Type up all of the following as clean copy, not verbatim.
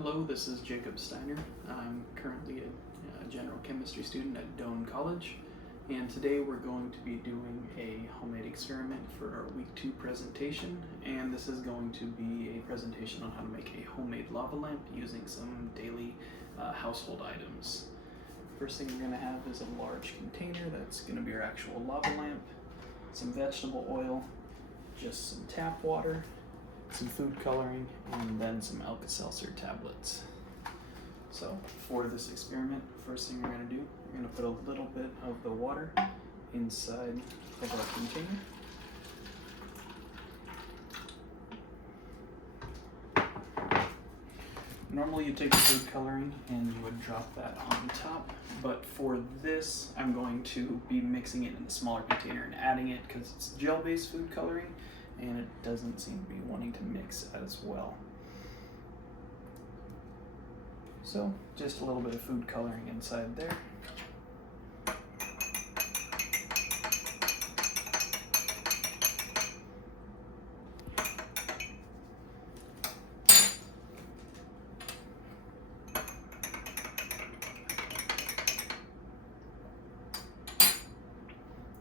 Hello, this is Jacob Steiner. I'm currently a general chemistry student at Doane College, and today we're going to be doing a homemade experiment for our week 2 presentation, and this is going to be a presentation on how to make a homemade lava lamp using some daily household items. First thing we're going to have is a large container that's going to be our actual lava lamp, some vegetable oil, just some tap water, some food coloring, and then some Alka-Seltzer tablets. So for this experiment, first thing we're going to do, we're going to put a little bit of the water inside of our container. Normally you take the food coloring and you would drop that on top, but for this I'm going to be mixing it in a smaller container and adding it because it's gel-based food coloring and it doesn't seem to be wanting to mix as well. So just a little bit of food coloring inside there.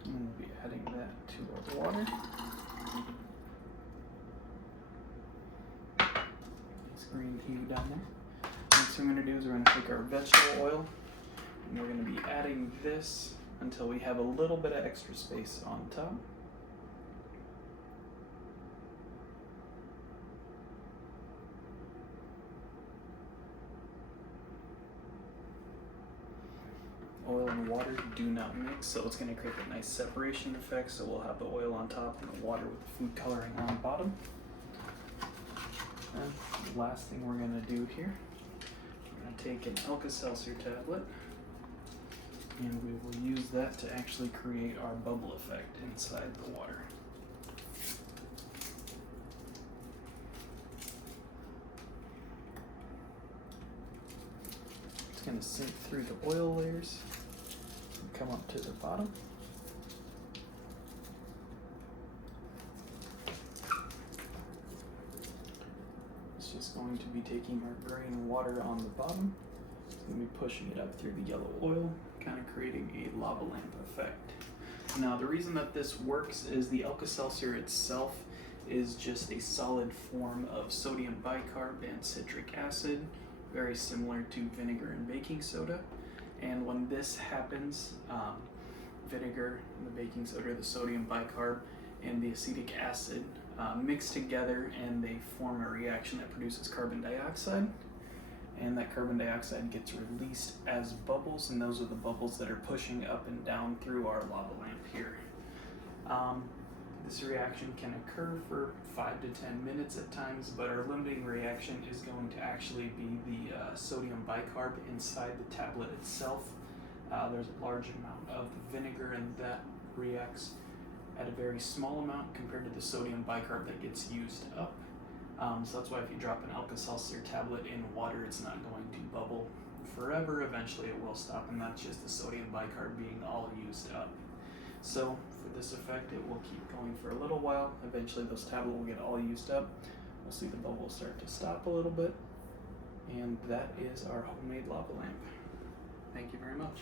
And we'll be adding that to our water. Green hue down there. Next thing we're going to do is we're going to take our vegetable oil and we're going to be adding this until we have a little bit of extra space on top. Oil and water do not mix, so it's going to create a nice separation effect, so we'll have the oil on top and the water with the food coloring on the bottom. And the last thing we're going to do here, we're going to take an Alka-Seltzer tablet and we will use that to actually create our bubble effect inside the water. It's going to sink through the oil layers and come up to the bottom. Just going to be taking our green water on the bottom. It's going to be pushing it up through the yellow oil, kind of creating a lava lamp effect. Now the reason that this works is the Alka-Seltzer itself is just a solid form of sodium bicarb and citric acid, very similar to vinegar and baking soda. And when this happens, vinegar and the baking soda, the sodium bicarb and the acetic acid mix together and they form a reaction that produces carbon dioxide, and that carbon dioxide gets released as bubbles, and those are the bubbles that are pushing up and down through our lava lamp here. This reaction can occur for 5 to 10 minutes at times, but our limiting reaction is going to actually be the sodium bicarb inside the tablet itself. There's a large amount of vinegar and that reacts at a very small amount compared to the sodium bicarb that gets used up. So that's why if you drop an Alka-Seltzer tablet in water, it's not going to bubble forever. Eventually it will stop, and that's just the sodium bicarb being all used up. So for this effect, it will keep going for a little while. Eventually those tablets will get all used up. We'll see the bubbles start to stop a little bit, and that is our homemade lava lamp. Thank you very much.